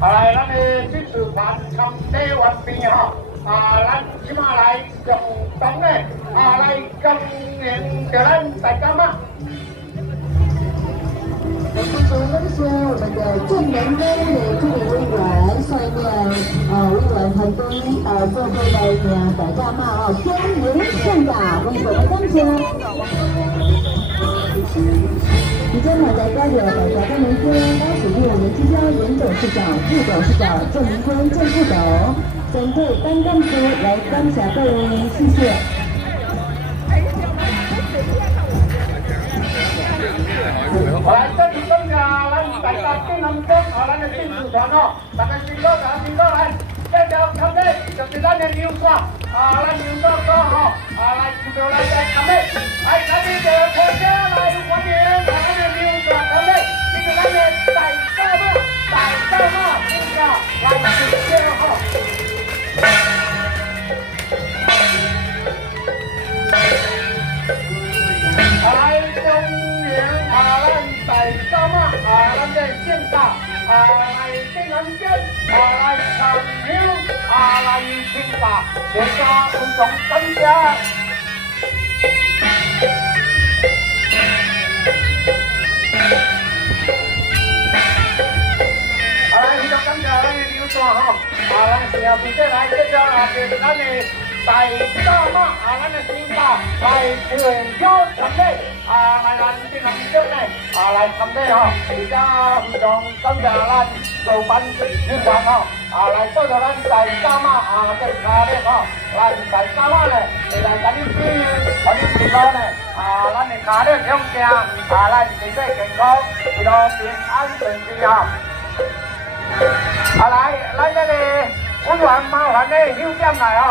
来，咱的这次盘从第完毕哈，咱起码来用东呢，来今年就咱大家嘛。我们说那些我们的正能量的这个委员，所以呢，委员团队做回来呢，大家嘛加油向打，我们我们感谢。即将呢，在代表大家的明天，邀请我们即将原董事长、副董事长郑明坤、郑副董，针对单干部来感谢各位，谢谢。来，这里增加咱大家技能中，咱的技术团哦，大家辛苦，大家辛苦来，这条场地就是咱的牛刷，咱牛刷哥哈，来就来在场地，来咱们的国家来欢迎咱的牛刷场地，这个咱的大家嘛，这个来直接哈。来，中年咱大家嘛，咱的县长，来金人间，来长牛，来清华，大家共同感谢。来，非常感谢咱的刘总哈，咱是比赛来这条是咱的。大家嘛，咱的新家来全球场地，来咱这南京呢，来场地哈，而家非常感谢咱主办人员哈，来做到咱大家嘛，这卡咧哈，咱大家嘛呢，来咱呢边，咱呢边路呢，咱的卡咧向正，咱身体健康，一路平安顺利哈。来，咱这个委员麻烦呢，有点来哦。